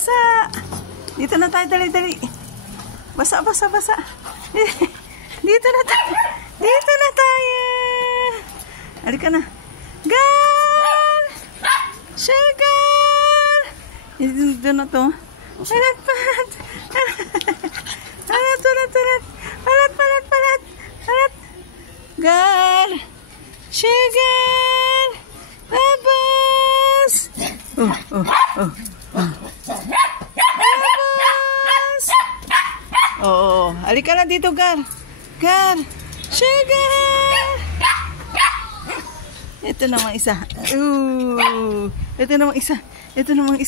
Basa! Dito na tayo, dali. Basa. Dito na tayo. Halika na. Gar! Sugar! Dito na to. Palat. Gar! Sugar! Babos! Oh, halika na dito, Gar. Sugar! Ito namang isa. Ito namang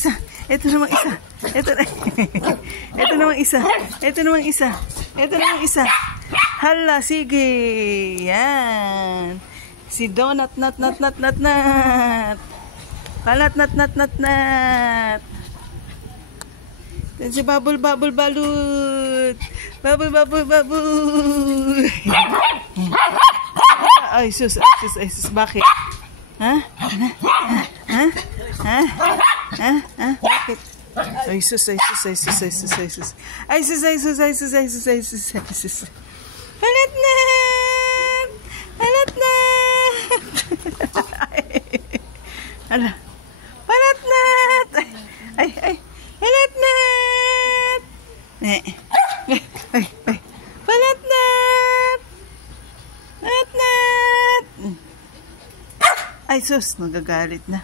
isa. Hala, sige. Yan. Si Donut, nat. Kalat, nat. Yan si Bubble, balut. Bubble. Ay, sus, bakit? Ha? Bakit? Ay, sus. Halat na! Halat na! Ay, halat na! Halat na! Ay, sus, nagagalit na.